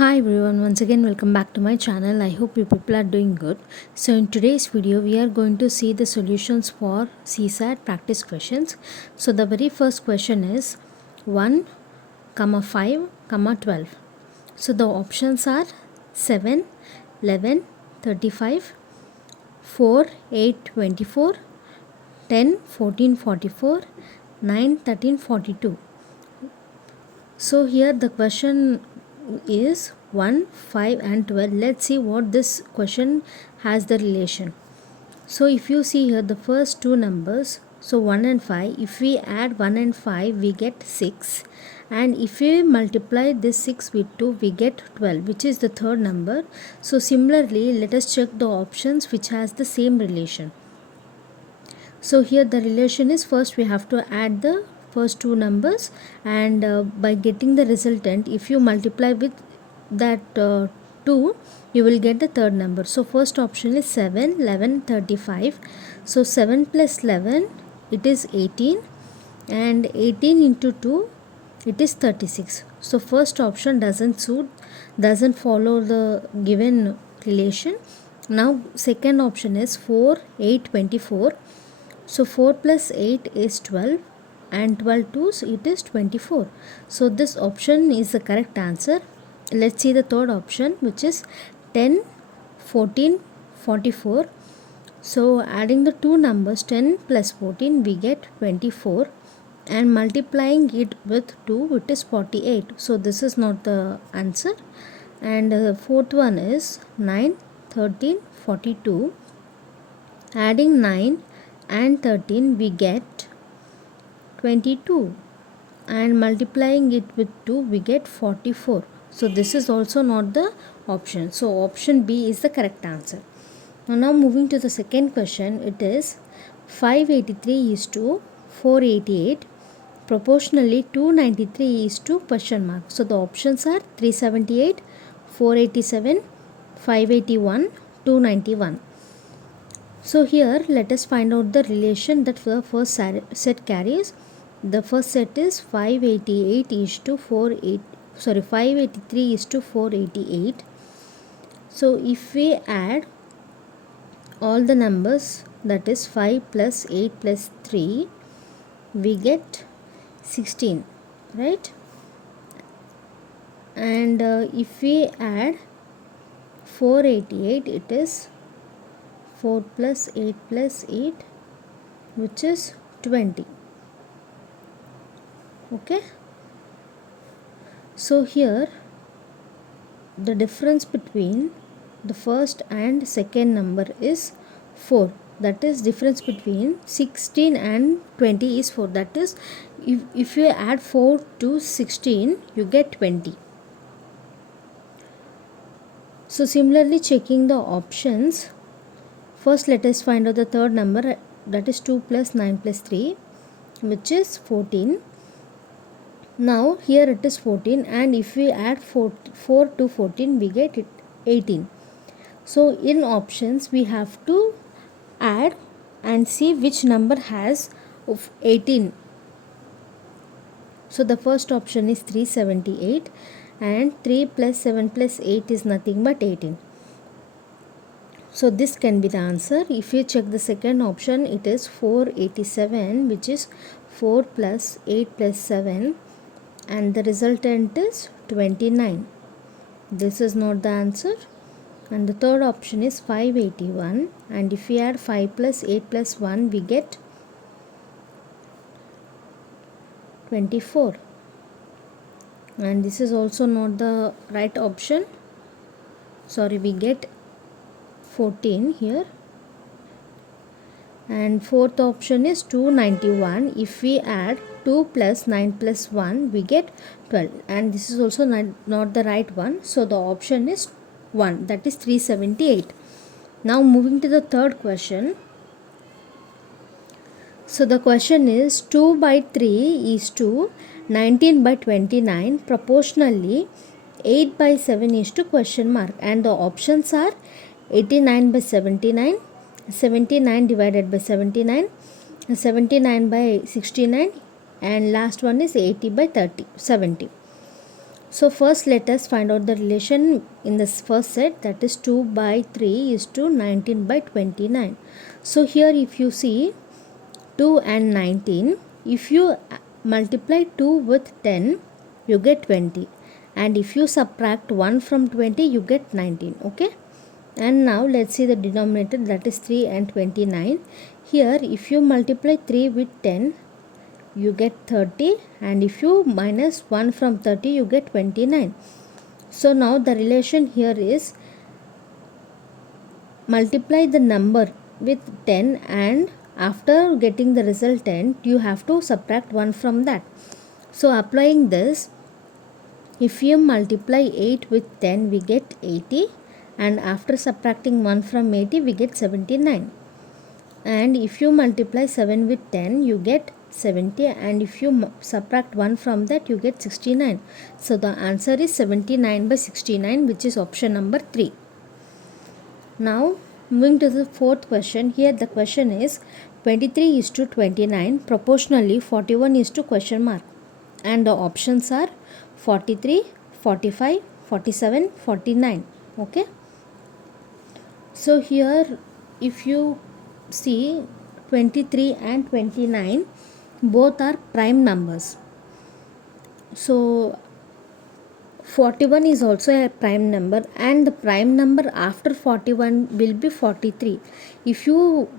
Hi everyone, once again welcome back to my channel. I hope you people are doing good. So in today's video we are going to see the solutions for CSAT practice questions. So the very first question is 1, 5, 12. So the options are 7, 11, 35, 4, 8, 24, 10, 14, 44, 9, 13, 42. So here the question is 1, 5 and 12. Let's see what this question has the relation. So if you see here the first two numbers, so 1 and 5, if we add 1 and 5 we get 6, and if we multiply this 6 with 2 we get 12, which is the third number. So similarly let us check the options which has the same relation. So here the relation is, first we have to add the first two numbers, and by getting the resultant, if you multiply with that 2 you will get the third number. So first option is 7, 11, 35. So 7 plus 11 it is 18, and 18 into 2 it is 36. So first option doesn't follow the given relation. Now second option is 4, 8, 24. So 4 plus 8 is 12, and 12 twos it is 24. So this option is the correct answer. Let's see the third option, which is 10, 14, 44. So adding the two numbers 10 plus 14 we get 24, and multiplying it with 2 it is 48. So this is not the answer. And the fourth one is 9, 13, 42. Adding 9 and 13 we get 22, and multiplying it with 2 we get 44. So this is also not the option. So option B is the correct answer. Now moving to the second question, it is 583 is to 488, proportionally 293 is to question mark. So the options are 378, 487, 581, 291. So here let us find out the relation that the first set carries. The first set is 588 is to 583 is to 488. So if we add all the numbers, that is 5 plus 8 plus 3, we get 16, right? And if we add 488, it is 4 plus 8 plus 8, which is 20. Okay. So here the difference between the first and second number is 4. That is, difference between 16 and 20 is 4. That is, if you add 4 to 16 you get 20. So similarly, checking the options, first let us find out the third number, that is 2 plus 9 plus 3, which is 14. Now here it is 14, and if we add 4 to 14 we get it 18. So in options we have to add and see which number has of 18. So the first option is 378, and 3 plus 7 plus 8 is nothing but 18. So this can be the answer. If you check the second option, it is 487, which is 4 plus 8 plus 7, and the resultant is 29. This is not the answer. And the third option is 581, and if we add 5 plus 8 plus 1 we get 24, and this is also not the right option. Sorry, we get 14 here. And fourth option is 291. If we add 2 plus 9 plus 1 we get 12, and this is also not the right one. So the option is 1, that is 378. Now moving to the third question. So the question is 2 by 3 is to 19 by 29, proportionally 8 by 7 is to question mark, and the options are 89 by 79, 79 divided by 79, 79 by 69, and last one is 80 by 70. So first let us find out the relation in this first set, that is 2 by 3 is to 19 by 29. So here if you see 2 and 19, if you multiply 2 with 10 you get 20, and if you subtract 1 from 20 you get 19. Okay, and now let's see the denominator, that is 3 and 29. Here if you multiply 3 with 10 you get 30, and if you minus 1 from 30 you get 29. So now the relation here is multiply the number with 10, and after getting the resultant you have to subtract 1 from that. So applying this, if you multiply 8 with 10 we get 80, and after subtracting 1 from 80 we get 79. And if you multiply 7 with 10 you get 70, and if you subtract 1 from that you get 69. So the answer is 79 by 69, which is option number 3. Now moving to the fourth question. Here the question is 23 is to 29, proportionally 41 is to question mark, and the options are 43, 45, 47, 49. Okay, so here if you see 23 and 29 both are prime numbers. So 41 is also a prime number, and the prime number after 41 will be 43. If you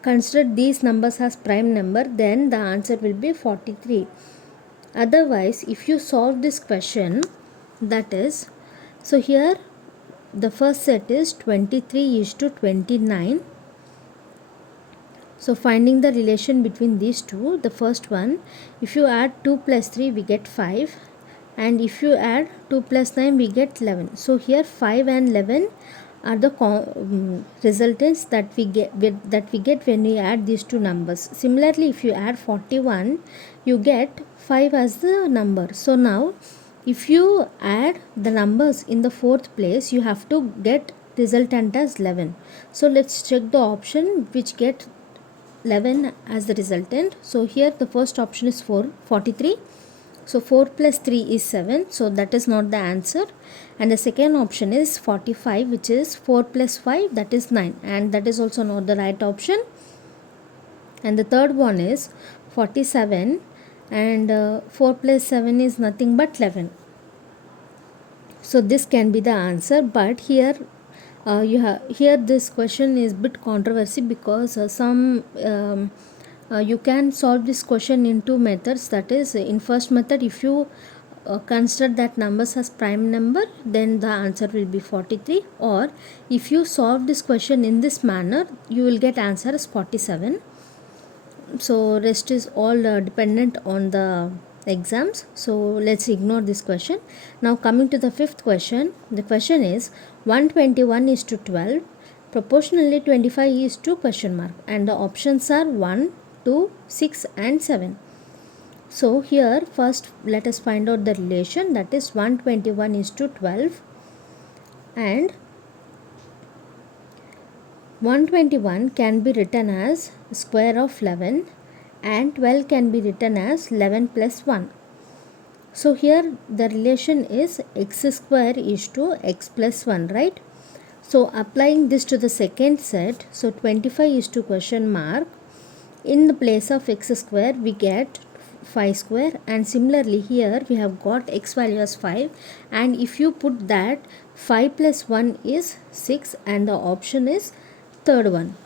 consider these numbers as prime number, then the answer will be 43. Otherwise, if you solve this question, that is, so here the first set is 23 is to 29. So finding the relation between these two, the first one, if you add 2 plus 3 we get 5, and if you add 2 plus 9 we get 11. So here 5 and 11 are the resultants that we get when we add these two numbers. Similarly, if you add 41 you get 5 as the number. So now if you add the numbers in the fourth place you have to get resultant as 11. So let's check the option which get 11 as the resultant. So here the first option is 43. So 4 plus 3 is 7, so that is not the answer. And the second option is 45, which is 4 plus 5, that is 9, and that is also not the right option. And the third one is 47, and 4 plus 7 is nothing but 11. So this can be the answer, but here here this question is bit controversy, because you can solve this question in two methods. That is, in first method if you consider that numbers as prime number, then the answer will be 43, or if you solve this question in this manner you will get answer as 47. So rest is all dependent on the exams, so let's ignore this question. Now coming to the fifth question, the question is 121 is to 12, proportionally 25 is to question mark, and the options are 1, 2, 6 and 7. So here first let us find out the relation, that is 121 is to 12, and 121 can be written as square of 11, and 12 can be written as 11 plus 1. So here the relation is x square is to x plus 1, right? So applying this to the second set, so 25 is to question mark, in the place of x square we get 5 square, and similarly here we have got x value as 5, and if you put that 5 plus 1 is 6, and the option is third one.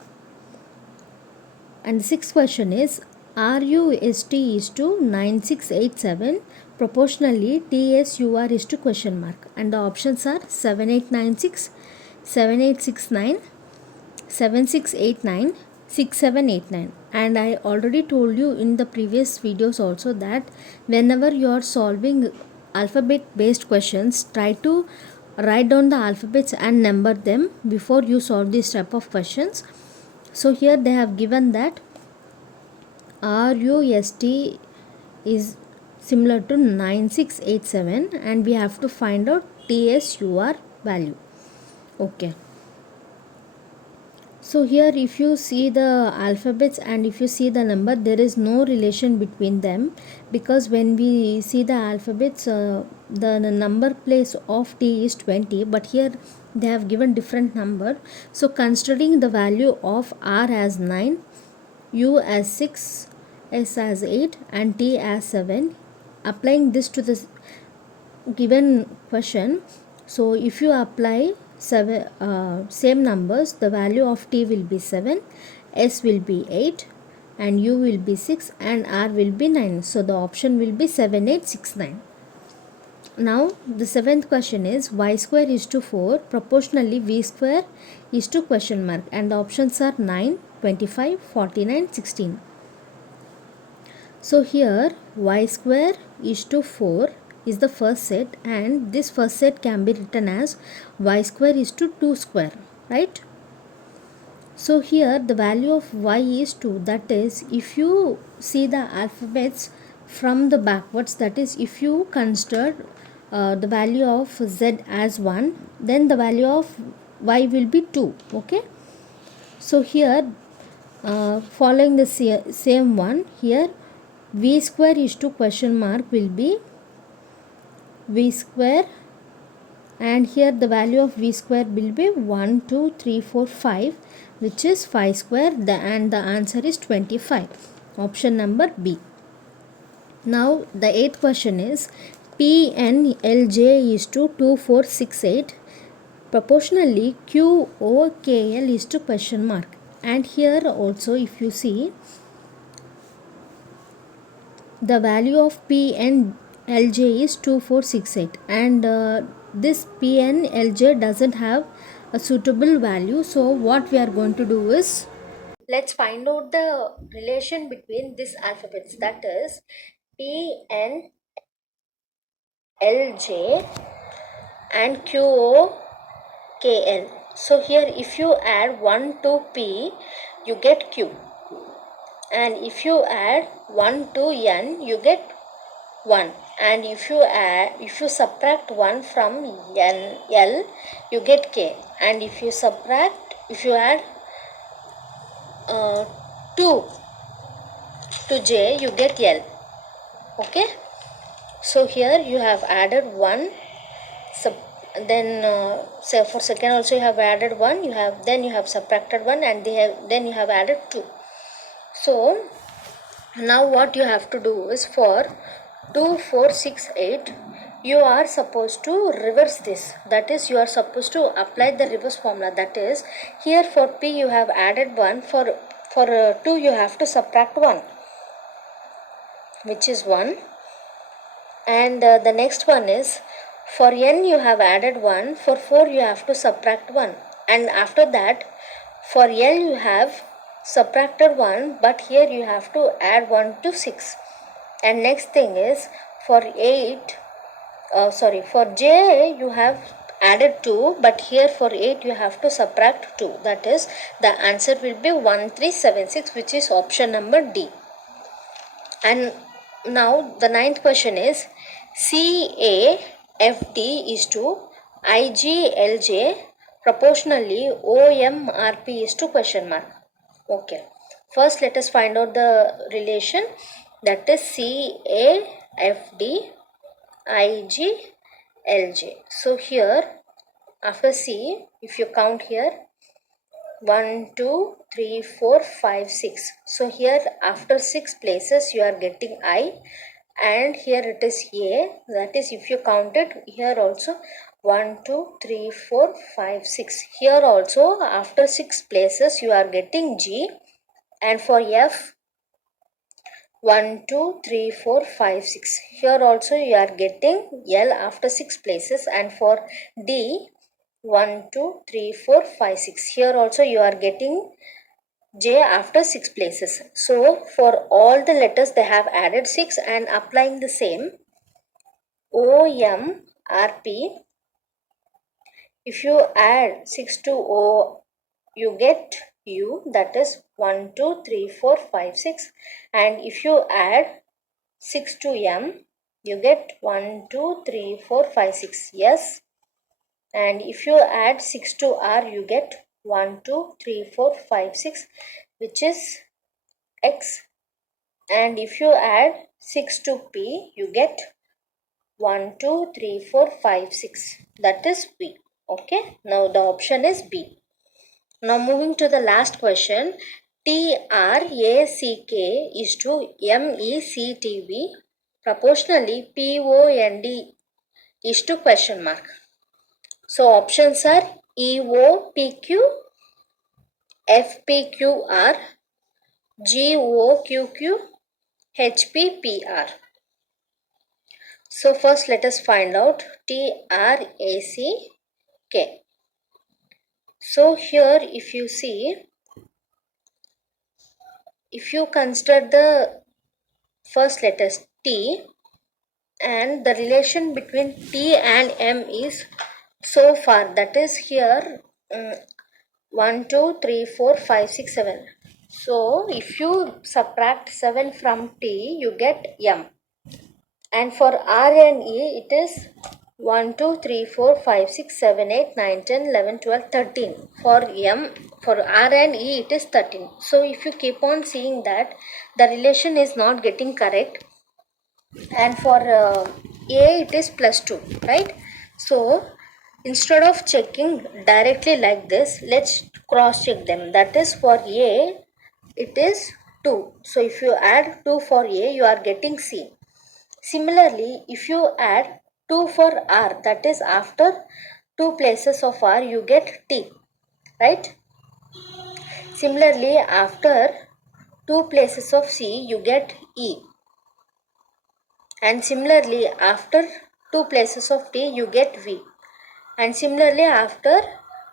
And the sixth question is RUST is to 9687, proportionally TSUR is to question mark, and the options are 7896, 7869, 7689, 6789. And I already told you in the previous videos also that whenever you are solving alphabet based questions, try to write down the alphabets and number them before you solve this type of questions. So here they have given that RUST is similar to 9687, and we have to find out TSUR value. Okay. So here if you see the alphabets and if you see the number, there is no relation between them, because when we see the alphabets, the number place of t is 20, but here they have given different number. So considering the value of r as 9, u as 6, s as 8 and t as 7, applying this to the given question, so if you apply same numbers, the value of t will be 7, s will be 8 and u will be 6 and r will be 9. So the option will be 7, 8, 6, 9. Now the seventh question is y square is to 4 proportionally v square is to question mark, and the options are 9, 25, 49, 16. So here y square is to 4 is the first set, and this first set can be written as y square is to 2 square, right? So here the value of y is 2, that is if you see the alphabets from the backwards, that is if you consider the value of z as 1, then the value of y will be 2, okay? So here following the same one, here v square is to question mark will be v square, and here the value of v square will be 1, 2, 3, 4, 5, which is 5 square, and the answer is 25, option number B. Now the eighth question is PNLJ is to 2, 4, 6, 8 proportionally QOKL is to question mark, and here also if you see the value of PNLJ is 2468, and this PNLJ doesn't have a suitable value. So what we are going to do is, let's find out the relation between these alphabets, that is PNLJ and QOKL. So here if you add 1 to P, you get Q, and if you add 1 to N, you get 1, and if you subtract 1 from L, you get K, and if you add 2 to J, you get L, okay? So here you have added 1, then say for second also you have added 1, you have subtracted 1, and then you have added 2. So now what you have to do is, for 2, 4, 6, 8, you are supposed to reverse this, that is you are supposed to apply the reverse formula, that is here for P you have added 1, for 2 you have to subtract 1, which is 1, and the next one is for N you have added 1, for 4 you have to subtract 1, and after that for L you have subtracted 1, but here you have to add 1 to 6, and next thing is for for J you have added 2, but here for 8 you have to subtract 2, that is the answer will be 1376, which is option number D. And now the ninth question is CAFD is to IGLJ proportionally OMRP is to question mark. Okay, first let us find out the relation, that is CAFD IGLJ. So here after C, if you count here 1, 2, 3, 4, 5, 6. So here after 6 places you are getting I, and here it is A, that is if you count it here also 1, 2, 3, 4, 5, 6. Here also after 6 places you are getting G, and for F 1, 2, 3, 4, 5, 6. Here also you are getting L after 6 places, and for D 1, 2, 3, 4, 5, 6. Here also you are getting J after 6 places. So for all the letters they have added 6, and applying the same OMRP, if you add 6 to O, you get U, that is 1, 2, 3, 4, 5, 6, and if you add 6 to M, you get 1, 2, 3, 4, 5, 6, yes, and if you add 6 to R, you get 1, 2, 3, 4, 5, 6, which is x, and if you add 6 to p, you get 1, 2, 3, 4, 5, 6. That is B. Okay. Now the option is B. Now moving to the last question. TRACK is to MECTV. Proportionally POND is to question mark. So options are EOPQ, FPQR, GOQQ, HPPR. So first let us find out TRACK. So here if you see, if you consider the first letters T, and the relation between T and M is so far, that is here 1, 2, 3, 4, 5, 6, 7. So if you subtract 7 from T, you get M. And for R and E, it is 1, 2, 3, 4, 5, 6, 7, 8, 9, 10, 11, 12, 13. For M, for R and E, it is 13. So if you keep on seeing that, the relation is not getting correct. And for A, it is plus 2, right? So instead of checking directly like this, let's cross check them. That is for A, it is 2. So if you add 2 for A, you are getting C. Similarly, if you add 2 for R, that is after 2 places of R, you get T, right? Similarly, after 2 places of C, you get E. And similarly, after 2 places of T, you get V. And similarly, after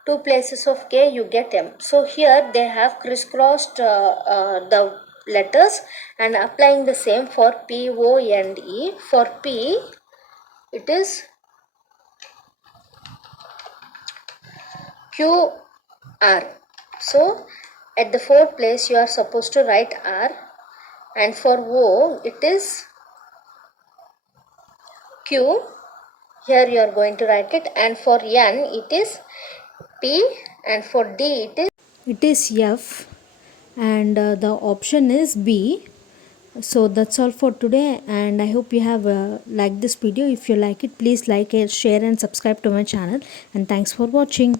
2 places of K, you get M. So here they have crisscrossed the letters and applying the same for P, O, and E. For P, it is Q, R. So at the fourth place, you are supposed to write R. And for O, it is Q. Here you are going to write it. And for N, it is P. And for D, it is F. And the option is B. So that's all for today, and I hope you have liked this video. If you like it, please like it, share and subscribe to my channel, and thanks for watching.